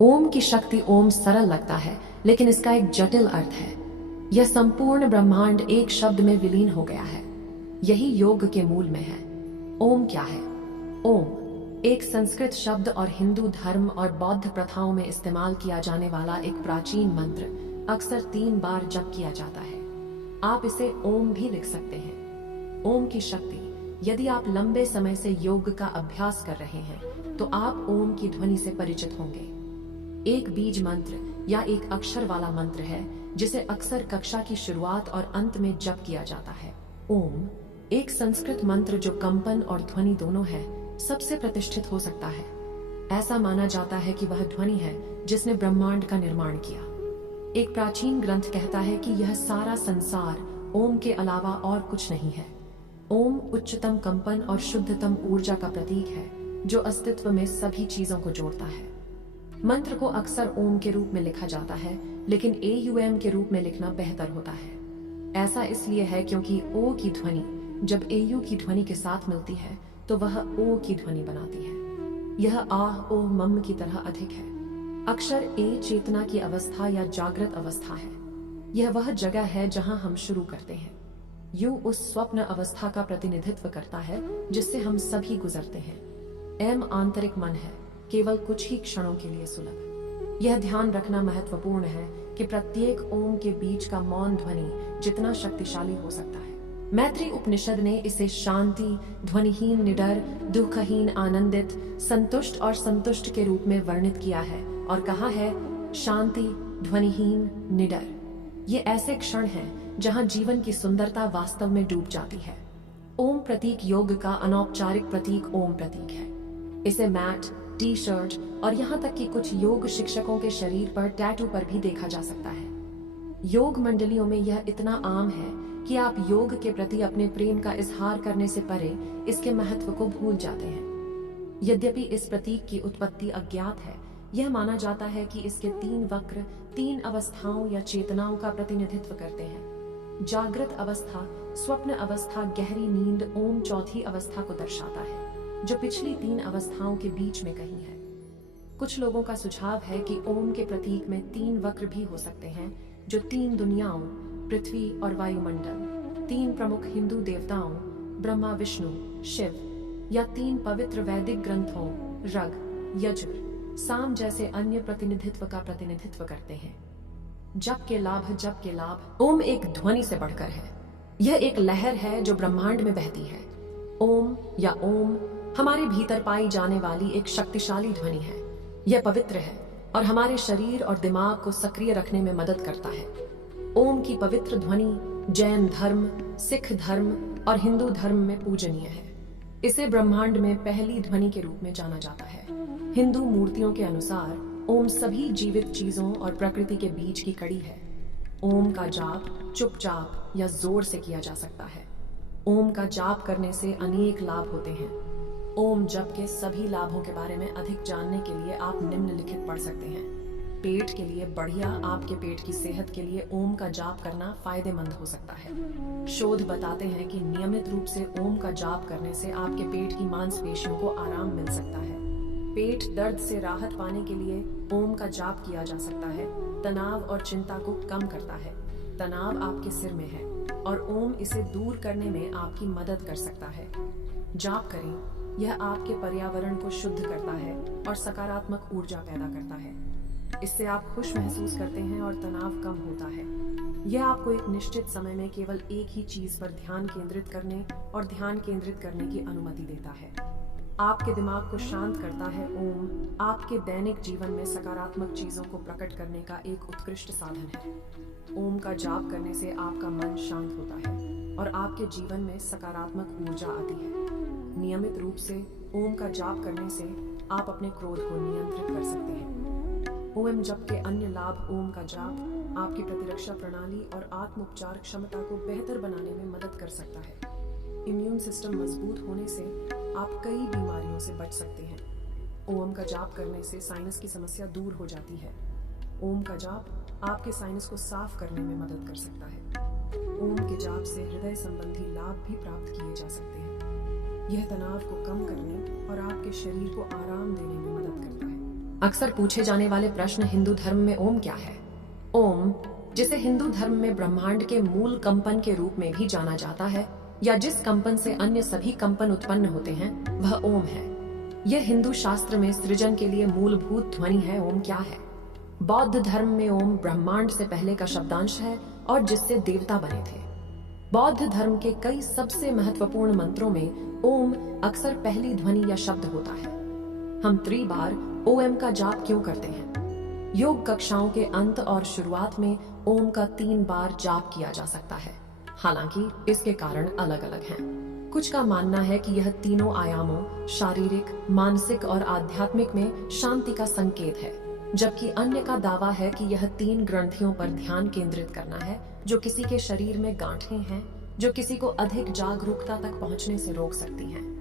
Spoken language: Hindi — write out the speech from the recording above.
ओम की शक्ति। ओम सरल लगता है, लेकिन इसका एक जटिल अर्थ है। यह संपूर्ण ब्रह्मांड एक शब्द में विलीन हो गया है। यही योग के मूल में है। ओम क्या है? ओम एक संस्कृत शब्द और हिंदू धर्म और बौद्ध प्रथाओं में इस्तेमाल किया जाने वाला एक प्राचीन मंत्र, अक्सर 3 बार जप किया जाता है। आप इसे ओम भी लिख सकते हैं। ओम की शक्ति। यदि आप लंबे समय से योग का अभ्यास कर रहे हैं, तो आप ओम की ध्वनि से परिचित होंगे। एक बीज मंत्र या एक अक्षर वाला मंत्र है, जिसे अक्सर कक्षा की शुरुआत और अंत में जप किया जाता है। ओम एक संस्कृत मंत्र जो कंपन और ध्वनि दोनों है, सबसे प्रतिष्ठित हो सकता है। ऐसा माना जाता है कि वह ध्वनि है जिसने ब्रह्मांड का निर्माण किया। एक प्राचीन ग्रंथ कहता है कि यह सारा संसार ओम के अलावा और कुछ नहीं है। ओम उच्चतम कंपन और शुद्धतम ऊर्जा का प्रतीक है, जो अस्तित्व में सभी चीजों को जोड़ता है। मंत्र को अक्सर ओम के रूप में लिखा जाता है, लेकिन AUM के रूप में लिखना बेहतर होता है। ऐसा इसलिए है क्योंकि ओ की ध्वनि जब AU की ध्वनि के साथ मिलती है, तो वह ओ की ध्वनि बनाती है। यह आह ओ मम की तरह अधिक है। अक्षर ए चेतना की अवस्था या जागृत अवस्था है। यह वह जगह है जहां हम शुरू करते हैं। यू उस स्वप्न अवस्था का प्रतिनिधित्व करता है जिससे हम सभी गुजरते हैं। एम आंतरिक मन है, केवल कुछ ही क्षणों के लिए सुलभ। यह ध्यान रखना महत्वपूर्ण है कि प्रत्येक ओम के बीच का मौन ध्वनि जितना शक्तिशाली हो सकता है। मैत्री उपनिषद ने इसे शांति, ध्वनिहीन निडर, दुखहीन आनंदित, संतुष्ट और संतुष्ट के रूप में वर्णित किया है और कहा है, शांति, ध्वनिहीन, निडर ये ऐसे क्षण हैं जहां जीवन की सुंदरता वास्तव में डूब जाती है। ओम प्रतीक योग का अनौपचारिक प्रतीक ओम प्रतीक है। इसे मैट, टी-शर्ट और यहाँ तक कि कुछ योग शिक्षकों के शरीर पर टैटू पर भी देखा जा सकता है। योग मंडलियों में यह इतना आम है कि आप योग के प्रति अपने प्रेम का इजहार करने से परे इसके महत्व को भूल जाते हैं। यद्यपि इस प्रतीक की उत्पत्ति अज्ञात है, यह माना जाता है कि इसके 3 वक्र 3 अवस्थाओं या चेतनाओं का प्रतिनिधित्व करते हैं। जागृत अवस्था, स्वप्न अवस्था, गहरी नींद। ओम चौथी अवस्था को दर्शाता है, जो पिछली 3 अवस्थाओं के बीच में कहीं है। कुछ लोगों का सुझाव है कि ओम के प्रतीक में 3 वक्र भी हो सकते हैं, जो 3 दुनियाओं, पृथ्वी और वायुमंडल, 3 प्रमुख हिंदू देवताओं, ब्रह्मा, विष्णु, शिव, या 3 पवित्र वैदिक ग्रंथों, ऋग, यजुर, साम जैसे अन्य प्रतिनिधित्व का प्रतिनिधित्व करते हैं। जप के लाभ। जप के लाभ। ओम एक ध्वनि से बढ़कर है। यह एक लहर है जो ब्रह्मांड में बहती है। ओम या ओम हमारे भीतर पाई जाने वाली एक शक्तिशाली ध्वनि है। यह पवित्र है और हमारे शरीर और दिमाग को सक्रिय रखने में मदद करता है। ओम की पवित्र ध्वनि जैन धर्म, सिख धर्म और हिंदू धर्म में पूजनीय है। इसे ब्रह्मांड में पहली ध्वनि के रूप में जाना जाता है। हिंदू मूर्तियों के अनुसार ओम सभी जीवित चीजों और प्रकृति के बीच की कड़ी है। ओम का जाप चुपचाप या जोर से किया जा सकता है। ओम का जाप करने से अनेक लाभ होते हैं। ओम जप के सभी लाभों के बारे में अधिक जानने के लिए आप निम्नलिखित पढ़ सकते हैं। पेट के लिए बढ़िया। आपके पेट की सेहत के लिए ओम का जाप करना फायदेमंद हो सकता है। शोध बताते हैं कि नियमित रूप से ओम का जाप करने से आपके पेट की मांसपेशियों को आराम मिल सकता है। पेट दर्द से राहत पाने के लिए ओम का जाप किया जा सकता है। तनाव और चिंता को कम करता है। तनाव आपके सिर में है और ओम इसे दूर करने में आपकी मदद कर सकता है। जाप करें। यह आपके पर्यावरण को शुद्ध करता है और सकारात्मक ऊर्जा पैदा करता है। इससे आप खुश महसूस करते हैं और तनाव कम होता है। यह आपको एक निश्चित समय में केवल एक ही चीज पर ध्यान केंद्रित करने और ध्यान केंद्रित करने की अनुमति देता है। आपके दिमाग को शांत करता है। ओम आपके दैनिक जीवन में सकारात्मक चीजों को प्रकट करने का एक उत्कृष्ट साधन है। ओम का जाप करने से आपका मन शांत होता है और आपके जीवन में सकारात्मक ऊर्जा आती है। नियमित रूप से ओम का जाप करने से आप अपने क्रोध को नियंत्रित कर सकते हैं। ओम जप के अन्य लाभ। ओम का जाप आपकी प्रतिरक्षा प्रणाली और आत्म उपचार क्षमता को बेहतर बनाने में मदद कर सकता है। इम्यून सिस्टम मजबूत होने से आप कई बीमारियों से बच सकते हैं। ओम का जाप करने से साइनस की समस्या दूर हो जाती है। ओम का जाप आपके साइनस को साफ करने में मदद कर सकता है। ओम के जाप से हृदय संबंधी लाभ भी प्राप्त किए जा सकते हैं। यह तनाव को कम करने और आपके शरीर को आराम देने में मदद करता है। अक्सर पूछे जाने वाले प्रश्न हिंदू धर्म में ओम क्या है? ओम, जिसे हिंदू धर्म में ब्रह्मांड के मूल कंपन के रूप में भी जाना जाता है या जिस कंपन से अन्य सभी कंपन उत्पन्न होते हैं, वह ओम है। यह हिंदू शास्त्र में सृजन के लिए मूलभूत ध्वनि है। ओम क्या है? बौद्ध धर्म में ओम ब्रह्मांड से पहले का शब्दांश है और जिससे देवता बने थे। बौद्ध धर्म के कई सबसे महत्वपूर्ण मंत्रों में ओम अक्सर पहली ध्वनि या शब्द होता है। हम त्रिबार ओम का जाप क्यों करते हैं? योग कक्षाओं के अंत और शुरुआत में ओम का 3 बार जाप किया जा सकता है। हालांकि इसके कारण अलग अलग हैं। कुछ का मानना है कि यह तीनों आयामों शारीरिक, मानसिक और आध्यात्मिक में शांति का संकेत है, जबकि अन्य का दावा है कि यह 3 ग्रंथियों पर ध्यान केंद्रित करना है जो किसी के शरीर में गांठें हैं, जो किसी को अधिक जागरूकता तक पहुंचने से रोक सकती हैं।